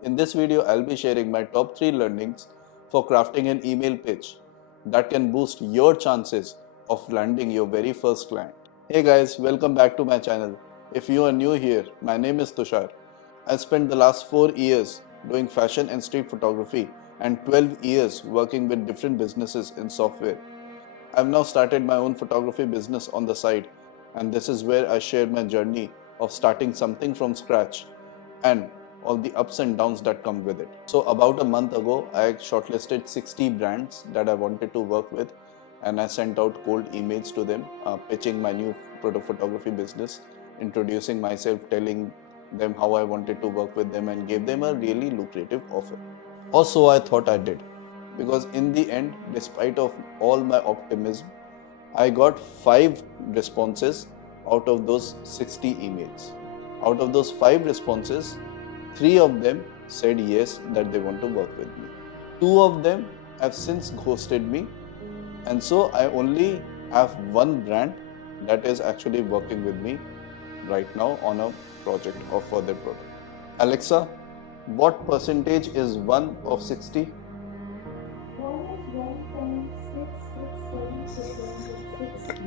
In this video, I'll be sharing my top 3 learnings for crafting an email pitch that can boost your chances of landing your very first client. Hey guys, welcome back to my channel. If you are new here, my name is Tushar. I spent the last 4 years doing fashion and street photography and 12 years working with different businesses in software. I've now started my own photography business on the side, and this is where I share my journey of starting something from scratch and all the ups and downs that come with it. So about a month ago, I shortlisted 60 brands that I wanted to work with, and I sent out cold emails to them, pitching my new photography business, introducing myself, telling them how I wanted to work with them, and gave them a really lucrative offer. Also, I thought I did, because in the end, despite of all my optimism, I got 5 responses out of those 60 emails. Out of those 5 responses, 3 of them said yes, that they want to work with me. 2 of them have since ghosted me, and so I only have one brand that is actually working with me right now on a project or further product. Alexa, what percentage is 1 of 60? 1.667% of 60.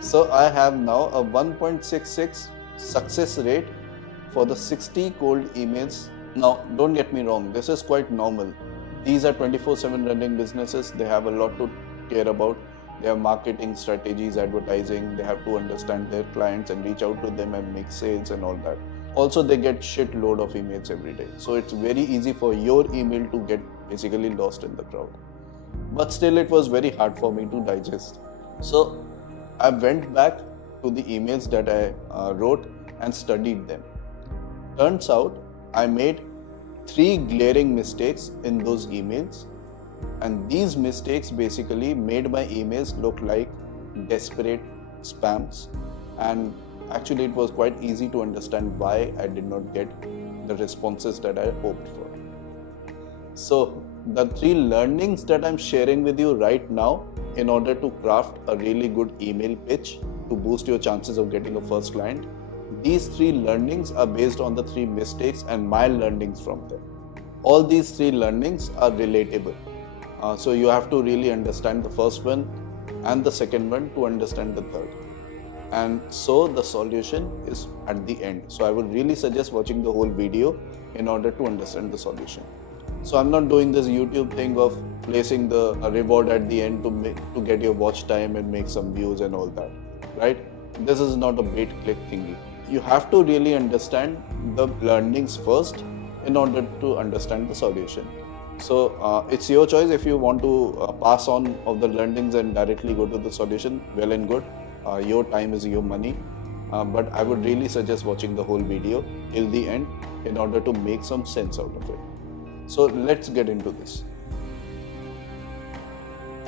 So I have now a 1.66 success rate for the 60 cold emails. Now, don't get me wrong, this is quite normal. These are 24/7 running businesses. They have a lot to care about. They have marketing strategies, advertising. They have to understand their clients and reach out to them and make sales and all that. Also, they get shitload of emails every day. So it's very easy for your email to get basically lost in the crowd. But still, it was very hard for me to digest. So I went back to the emails that I wrote and studied them. Turns out I made 3 glaring mistakes in those emails, and these mistakes basically made my emails look like desperate spams, and actually it was quite easy to understand why I did not get the responses that I hoped for. So the 3 learnings that I'm sharing with you right now in order to craft a really good email pitch to boost your chances of getting a first client, these 3 learnings are based on the 3 mistakes and my learnings from them. All these 3 learnings are relatable. So you have to really understand the first one and the second one to understand the third. And so the solution is at the end. So I would really suggest watching the whole video in order to understand the solution. So I'm not doing this YouTube thing of placing the reward at the end to get your watch time and make some views and all that, right? This is not a bait click thingy. You have to really understand the learnings first in order to understand the solution. So it's your choice. If you want to pass on of the learnings and directly go to the solution, well and good. Your time is your money. But I would really suggest watching the whole video till the end in order to make some sense out of it. So let's get into this.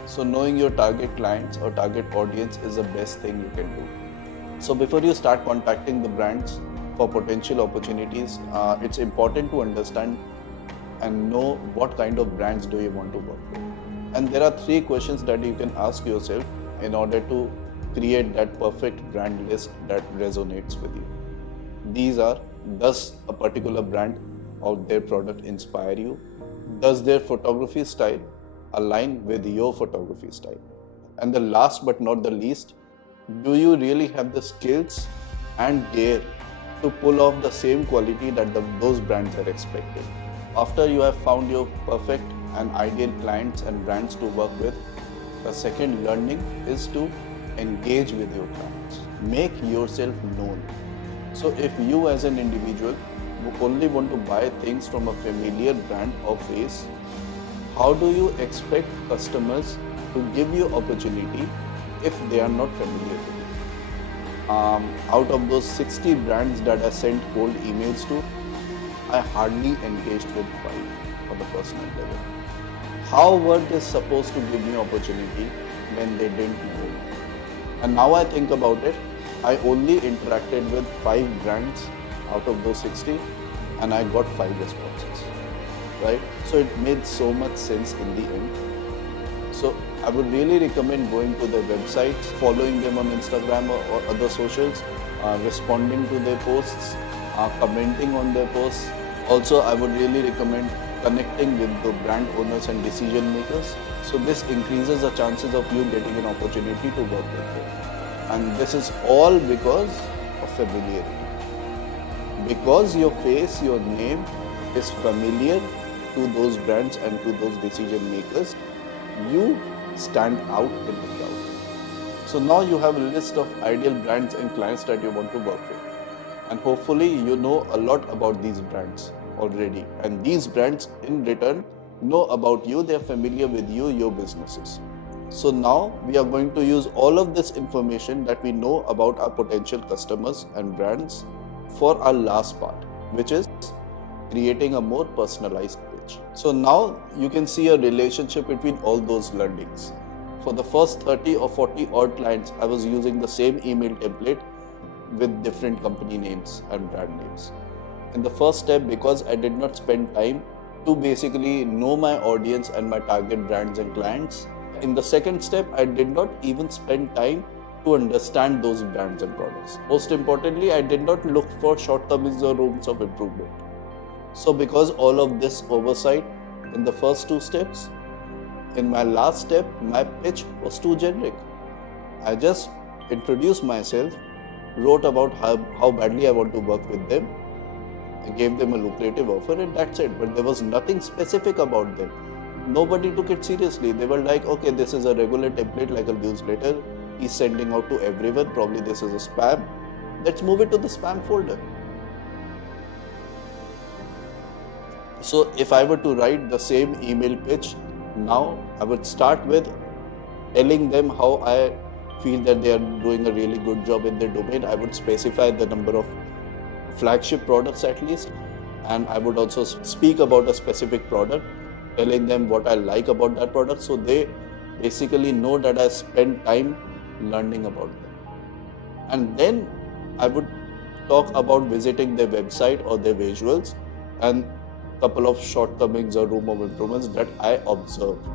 So knowing your target clients or target audience is the best thing you can do. So before you start contacting the brands for potential opportunities, it's important to understand and know what kind of brands do you want to work with. And there are 3 questions that you can ask yourself in order to create that perfect brand list that resonates with you. These are: does a particular brand or their product inspire you? Does their photography style align with your photography style? And the last but not the least, do you really have the skills and dare to pull off the same quality that those brands are expecting? After you have found your perfect and ideal clients and brands to work with, the second learning is to engage with your clients. Make yourself known. So if you as an individual only want to buy things from a familiar brand or face, how do you expect customers to give you opportunity if they are not familiar with you? Out of those 60 brands that I sent cold emails to, I hardly engaged with 5 on the personal level. How were they supposed to give me opportunity when they didn't know? And now I think about it, I only interacted with 5 brands out of those 60, and I got 5 responses, right? So it made so much sense in the end. So I would really recommend going to their websites, following them on Instagram or other socials, responding to their posts, commenting on their posts, Also, I would really recommend connecting with the brand owners and decision makers. So this increases the chances of you getting an opportunity to work with them. And this is all because of familiarity. Because your face, your name is familiar to those brands and to those decision makers, you stand out in the crowd. So now you have a list of ideal brands and clients that you want to work with. And hopefully you know a lot about these brands already. And these brands in return know about you, they're familiar with you, your businesses. So now we are going to use all of this information that we know about our potential customers and brands for our last part, which is creating a more personalized page. So now you can see a relationship between all those learnings. For the first 30 or 40 odd clients, I was using the same email template with different company names and brand names. In the first step, because I did not spend time to basically know my audience and my target brands and clients, in the second step, I did not even spend time to understand those brands and products. Most importantly, I did not look for shortcomings or rooms of improvement. So because all of this oversight in the first two steps, in my last step, my pitch was too generic. I just introduced myself, wrote about how badly I want to work with them, I gave them a lucrative offer, and that's it. But there was nothing specific about them. Nobody took it seriously. They were like, okay, this is a regular template like a newsletter. He's sending out to everyone. Probably this is a spam. Let's move it to the spam folder. So if I were to write the same email pitch now, I would start with telling them how I feel that they are doing a really good job in their domain. I would specify the number of flagship products at least, and I would also speak about a specific product, telling them what I like about that product, so they basically know that I spent time learning about them. And then I would talk about visiting their website or their visuals and couple of shortcomings or room of improvements that I observed.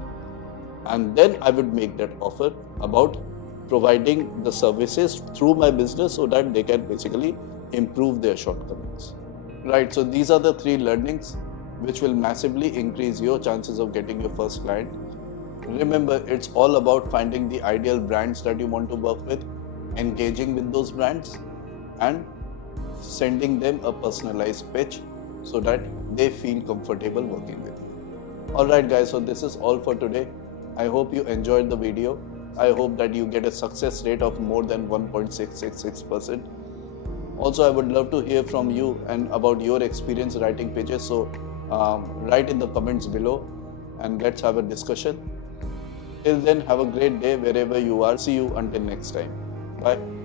And then I would make that offer about providing the services through my business so that they can basically improve their shortcomings. Right, so these are the three learnings which will massively increase your chances of getting your first client. Remember, it's all about finding the ideal brands that you want to work with, engaging with those brands, and sending them a personalized pitch so that they feel comfortable working with you. Alright guys, so this is all for today. I hope you enjoyed the video. I hope that you get a success rate of more than 1.666%. Also, I would love to hear from you and about your experience writing pitches. So write in the comments below and let's have a discussion. Till then, have a great day wherever you are. See you until next time. Bye.